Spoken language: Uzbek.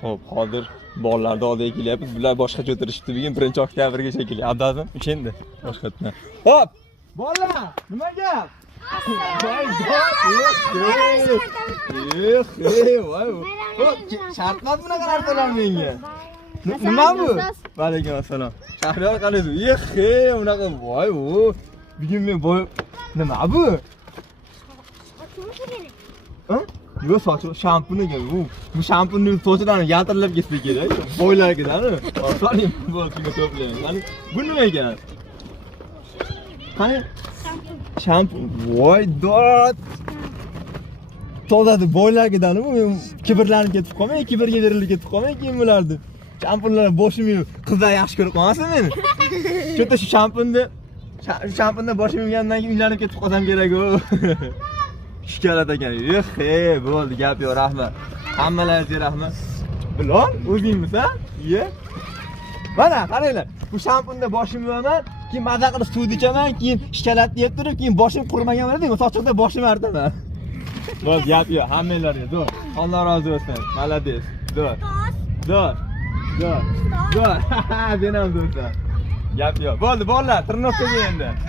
Xo'p, hozir bolalarni oldiga kelyapmiz. Bular boshqacha o'tirishibdi. Bugun 1-oktyabrga shekilli. Abdazim, endi boshqatdan. Xo'p, bolalar, nima gap? Voy. Shartmas bunaqa narsalar menga. Nima bu? Va alaykum assalom. Shahriyor qalaysiz? Unaqa voy o. Bugun men boy nima bu? Ha? Yo'q, sochi shampun ekan. Bu shampunni sochidan yaltirlab ketsa kerak. Boylargadan. So'rayman, bu kimga to'playman. Qani, bu nima ekan? Qani? Shampun. Voy dod. Tozadi boylargadan bu kibrlanib ketib qolmay, kibrga berilib ketib qolmay keyin bularni. Shampunlar boshimni qizlar yaxshi ko'rib qolmasin meni. Chota shu shampunda boshim yurgandan keyin uylanib ketib qolsam kerak-ku. Shikalat ekan. Bo'ldi, gap yo'q, rahmat. Hammalaringizga rahmat. Bilon, o'zingmisan? Iye. Mana, qaranglar. Bu shampunda boshim yuvaman, keyin maza qilib suv ichaman, keyin shikalat yeb turib, keyin boshim qurmagan bo'ladimi? Sochiqda boshim artaman. Bo'ldi, gap yo'q, hammanglarga zo'r. Alloh rozi bo'lsin. Malades. Zo'r. Zo'r. Ben ham do'stlar. Gap yo'q. Bo'ldi, bolalar, tirnoqqa endi.